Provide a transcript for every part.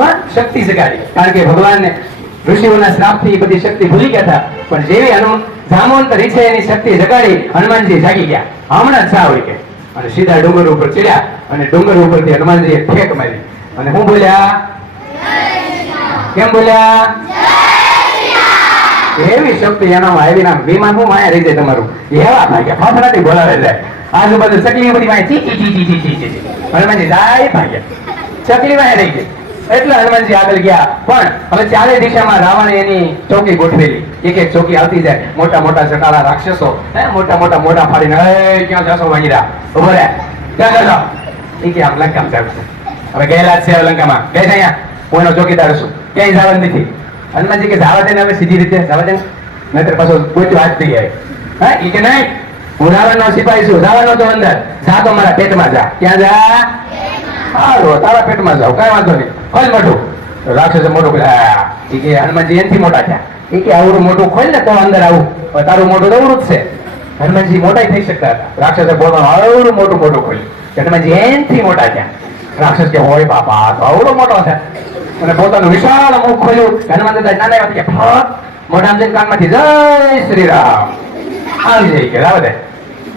હા શક્તિ જગાડી. કારણ કે ભગવાનને ઋષિઓના શ્રાપથી બધી શક્તિ ભૂલી ગયા હતા. પણ જેવી હનુ જામવંત રીછે એની શક્તિ જગાડી હનુમાનજી જાગી ગયા. હમણાં જ સાવડી કે અને સીધા ડુંગર ઉપર ચડ્યા અને ડુંગર ઉપરથી હનુમાનજીએ ઠેક મારી. અને હું બોલ્યા? કેમ બોલ્યા? એવી શક્તિ એનામાં આવી ના વિમાન હું માયા રહી જાય તમારું. એવા ભાગ્યા. ફાફડાથી બોલાવે જાય આજુબાજુ ચકલી બધી વાય ચી ચી ચી ચી ચી ચી ચી હનુમાનજી જાય ભાગ્યા. ચકલી વાય રહી ગઈ. એટલે હનુમાનજી આગળ ગયા. પણ હવે ચારે દિશામાં રાવણે એની ચોકી ગોઠવેલી. એક એક ચોકી આવતી જાય. મોટા મોટા ચટાળા રાક્ષસો હે મોટા મોટા મોટા ફાડીને "એ, ક્યાં જશો વાંગીરા? ઊભો રહે ક્યાં જશો? એ કે આમ લંકામાં જાવ હવે ગયેલા છે લંકામાં. ગઈ અહીંયા? કોઈનો ચોકીદાર છું. ક્યાંય જવાનું નથી. હનુમાનજી કે જવા દે હવે સીધી રીતે જવા દે નહીતર પાછો કોઈ વાત થઈ જાય. હા એ કે નહીં. હું રાવણનો સિપાહી છું. રાવણનો તો અંદર. જા તો મારા પેટમાં જા. ક્યાં જા? હારું તારા પેટમાં જાવ કાંઈ વાંધો નહીં. ખોલ મોટું રાક્ષસ મોટું બોલ્યા એ કે હનુમાનજી એનથી મોટા થયા. એ કે આવડું મોટું ખોલ ને તો અંદર આવું. તારું મોટું અવળું જ છે. હનુમાનજી મોટા થઈ શકતા હતા. રાક્ષસે બોલવાનું આવડું મોટું મોટું ખોલ્યું હનુમાનજી એનથી મોટા થયા. રાક્ષસ કે, હોય બાપા તો આવડો મોટો છે. અને પોતાનું વિશાળ મુખ ખોલ્યું. હનુમાન દાદા નાના કે ફટ, મોઢામાં જઈને કાનમાંથી જય શ્રી રામ. આવી જાય કે રાવ દે.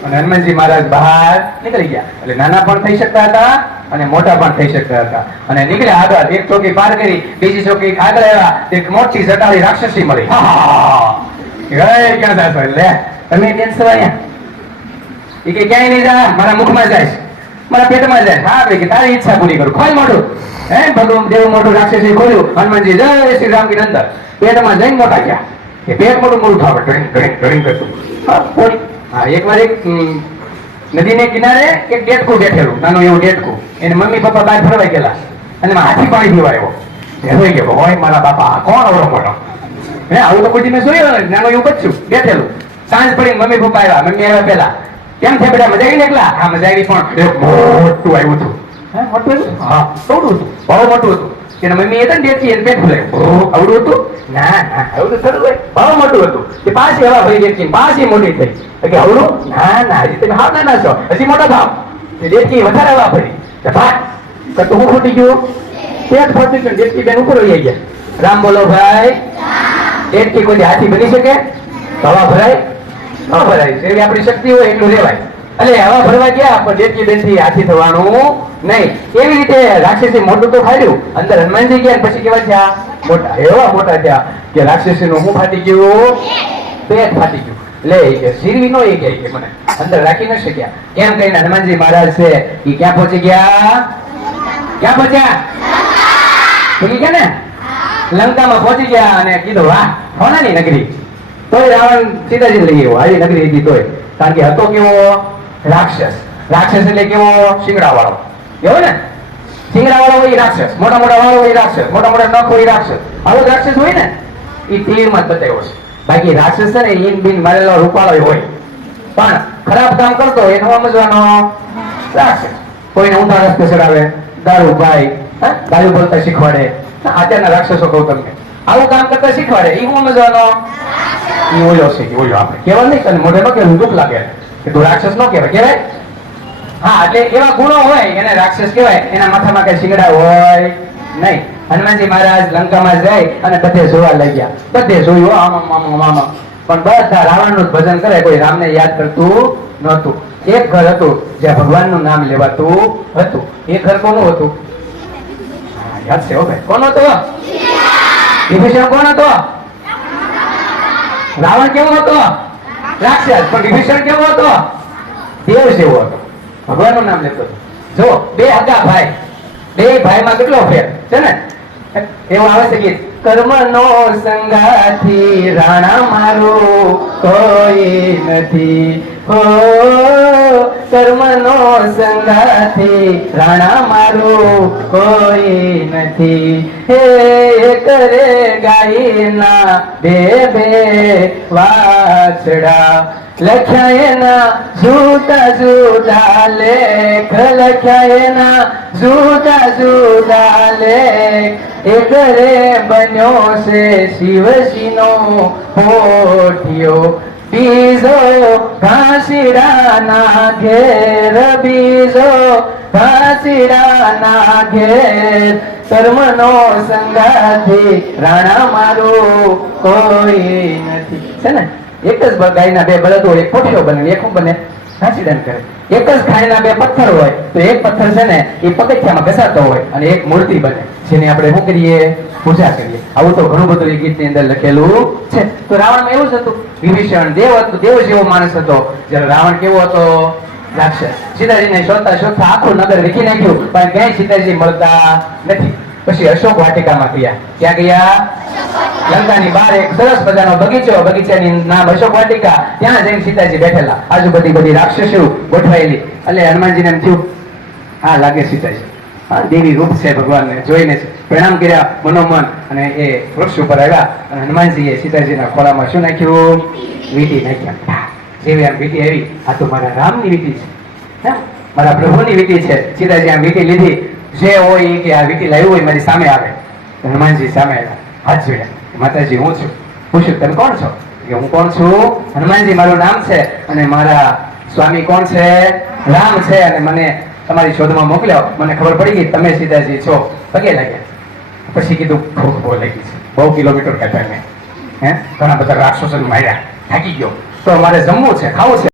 અને હનુમાનજી મહારાજ બહાર નીકળી ગયા. એટલે નાના પણ થઈ શકતા હતા અને મોટા પણ થઈ શકતા હતા. અને નીકળ્યા આગળ એક ચોકી પાર કરી, બીજી ચોકી આગળ આવ્યા એક મોટી જટાળી રાક્ષસી મળી. એ ક્યાં જાશો લે, તમે કેમ છો અહીંયા? એ કે ક્યાંય નહીં જા, મારા મુખમાં જાય. મારા પેટમાં જાય હા, ભાઈ, કે તારી ઈચ્છા પૂરી કરું. ખોલ મોઢું. હે, ભગવાન દેવ મોઢું રાક્ષસી ખોલ્યું. હનુમાનજી, જય શ્રી રામ અંદર પેટમાં જઈને મોટા ગયા એ પેટ મોટું મોટું થાવે ડ્રિંક ડ્રિંક ડ્રિંક કરતું. હા એકવાર એક નદીને કિનારે એક ડેટકું બેઠેલું નાનું એવું ડેટકું એને મમ્મી પપ્પા બહાર ફરવા ગયેલા. અને હાથી પાણી પીવા આવ્યો. એ ગયો હોય મારા બાપા કોણ આવડો મોટો? હે આવું તો કોઈ મેં જોયું નાનો નાનું એવું બચ્ચું બેઠેલું. સાંજ પડી મમ્મી પપ્પા આવ્યા. મમ્મી આવ્યા પેલા કેમ છે બેટા મજા આવી ને એકલા? હા મજા આવી પણ મોટું આવ્યું હતું. હે મોટું હા. થોડું હતું? બહુ મોટું હતું. એના મમ્મી એ ને દેખી એને પેટ ફૂલાયું આવડું હતું? ના ના આવું તો થતું હોય બહુ મોટું હતું. કે પાછી હવા ભાઈ દેખી પાછી મોટી થઈ. કે આવડું? ના ના, હજી તમે હાવ ના છો. હજી મોટા ભાવ દેખી વધારે હવા ભરી. ભાઈ તો હું ફૂટી ગયું? પેટ ફૂટી ગયું. દેખી બેન ઉપર રહી ગયા. રામ બોલો ભાઈ. દેખી કોઈ હાથી બની શકે? હવા ભરાય? ન ભરાય. જેવી આપણી શક્તિ હોય એટલું લેવાય એટલે હવા ભરવા ગયા, પણ જેટલી બેનથી હાથી થવાનું નહીં. એવી રીતે રાક્ષસી મોટું તો ફાડ્યું અંદર હનુમાનજી ગયા પછી કેવા થયા? મોટા, એવા મોટા થયા કે રાક્ષસી નું હું ફાટી ગયું? પેટ ફાટી ગયું. લે કે શીરવી નો એ કે મને. અંદર રાખી ન શક્યા. કેમ કહીને હનુમાનજી મહારાજ છે, એ ક્યાં પહોંચી ગયા? ક્યાં પહોંચ્યા? ભૂલી ગયા ને? લંકામાં પહોંચી ગયા અને કીધું, વાહ સોનાની નગરી. તોય રાવણ સીતાજી લઈ ગયો આવી નગરી હતી તોય. કારણ કે હતો કેવો? રાક્ષસ. રાક્ષસ એટલે કેવો? શિંગડા વાળો એવો ને? શિંગડા વાળો હોય એ રાક્ષસ. મોટા મોટા વાળો હોય એ રાક્ષસ. મોટા મોટા નખ હોય એ રાક્ષસ. આવો રાક્ષસ હોય ને? એ તીરમાં બતાવ્યો છે. બાકી રાક્ષસ છે ને ઈન બિન મારેલો રૂપાળો હોય. પણ ખરાબ કામ કરતો હોય એનો સમજવાનો રાક્ષસ. કોઈને ઊંધા રસ્તે ચડાવે, દારૂ ભાઈ દારૂ બોલતા શીખવાડે. અત્યારના રાક્ષસો કહું તમને. આવું કામ કરતા શીખવાડે. એ હું સમજવાનો? ઈ ઓયો છે ઓયો આપણે. કહેવા નહીં મોઢે કે દુઃખ લાગે. કે તું રાક્ષસ નો કહેવાય કહેવાય? હા, એટલે એવા ગુણો હોય, એને રાક્ષસ કહેવાય, એના માથામાં કઈ શિંગડા હોય નહીં. હનુમાનજી મહારાજ લંકામાં જાય અને બધે જોવા લઈ ગયા. બધે જોયું મામા આમ આમ આમ. પણ બધા રાવણનું ભજન કરે, કોઈ રામને યાદ કરતું નહોતું. એક ઘર હતું જ્યાં ભગવાનનું નામ લેવાતું હતું. એ ઘર કોનું હતું? યાદ છે ભાઈ. કોણ હતો? વિભીષણ કોણ હતો? રાવણ કેવો હતો? રાક્ષસ પણ વિભીષણ કેવો હતો? દેવ જેવો હતો. ભગવાનનું નામ લેતો જો બે હતા ભાઈ. બે ભાઈમાં કેટલો ફેર? છે ને? એવું આવે છે ગીત કર્મનો સંગાથી રાણા મારો કોઈ નથી. હો કર્મનો સંગાથી રાણા મારો કોઈ નથી. હે કરે ગાયના બે બે વાછડા. લખ્યા એના જુદા જુદા લેખ લખ્યા એના જૂતા જુદા લેખ. એક રે બન્યો છે શિવજીનો પોઠિયો બીજો ઘાસીડાના ઘેર, બીજો ઘાસીડાના ઘેર. કર્મનો સંગાથી રાણા મારો કોઈ નથી. છે ને? એક જ ગાયના બે બળદ હોય એક પોઠિયો બને, એક બને. ઘાસીદાન કરે. એક જ ખાયના બે પથ્થર હોય, તો એક પથ્થર છે ને, એ પગથિયામાં ઘસાતો હોય અને એક મૂર્તિ બને. જેને આપણે શું કરીએ? પૂજા કરીએ. આવું તો ઘણું બધું એ ગીતની અંદર લખેલું છે. તો રાવણમાં એવું જ હતું. વિભીષણ દેવ હતો, દેવ જેવો માણસ હતો. જ્યારે રાવણ કેવો હતો? રાક્ષસ. સીતાજીને શોધતા શોધતા આખું નગર વિખી નાખ્યું. પણ ક્યાંય સીતાજી મળતા નથી. પછી અશોક વાટિકામાં ગયા. ક્યાં ગયા? લંકાની બહાર એક સરસ મજાનો બગીચો. બગીચાની નામ અશોક વાટિકા. ત્યાં જઈને સીતાજી બેઠેલા. આજુ બધી બધી રાક્ષસીઓ ગોઠવાયેલી. એટલે હનુમાનજીને એમ થયું, હા, લાગે સીતાજી. દેવી રૂપ છે ભગવાનને જોઈને પ્રણામ કર્યા મનોમન અને એ વૃક્ષ ઉપર આવ્યા. અને હનુમાનજીએ સીતાજીના ખોળામાં શું નાખ્યું? વીટી નાખ્યા. જેવી આમ વીટી આવી. આ તો મારા રામની વીટી છે? મારા પ્રભુની વીટી છે. સીતાજી આમ વીટી લીધી. જે હોય કે આ વીટી લાવ્યું હોય, મારી સામે આવે. હનુમાનજી સામે આવ્યા. હાથ જોડ્યા. માતાજી, હું છું. પૂછ્યું, તમે કોણ છો? કે હું કોણ છું? હનુમાનજી, મારું નામ છે. અને મારા સ્વામી કોણ છે? રામ છે. અને મને તમારી શોધમાં મોકલ્યો મને ખબર પડી ગઈ, તમે સીતાજી છો. પગે લાગ્યા. પછી કીધું, ભૂખ બહુ લાગી છે. બહુ કિલોમીટર કાઢ્યા મેં. હે? ઘણા બધા રાક્ષસોને માર્યા. થાકી ગયો. તો મારે જમવું છે, ખાવું છે?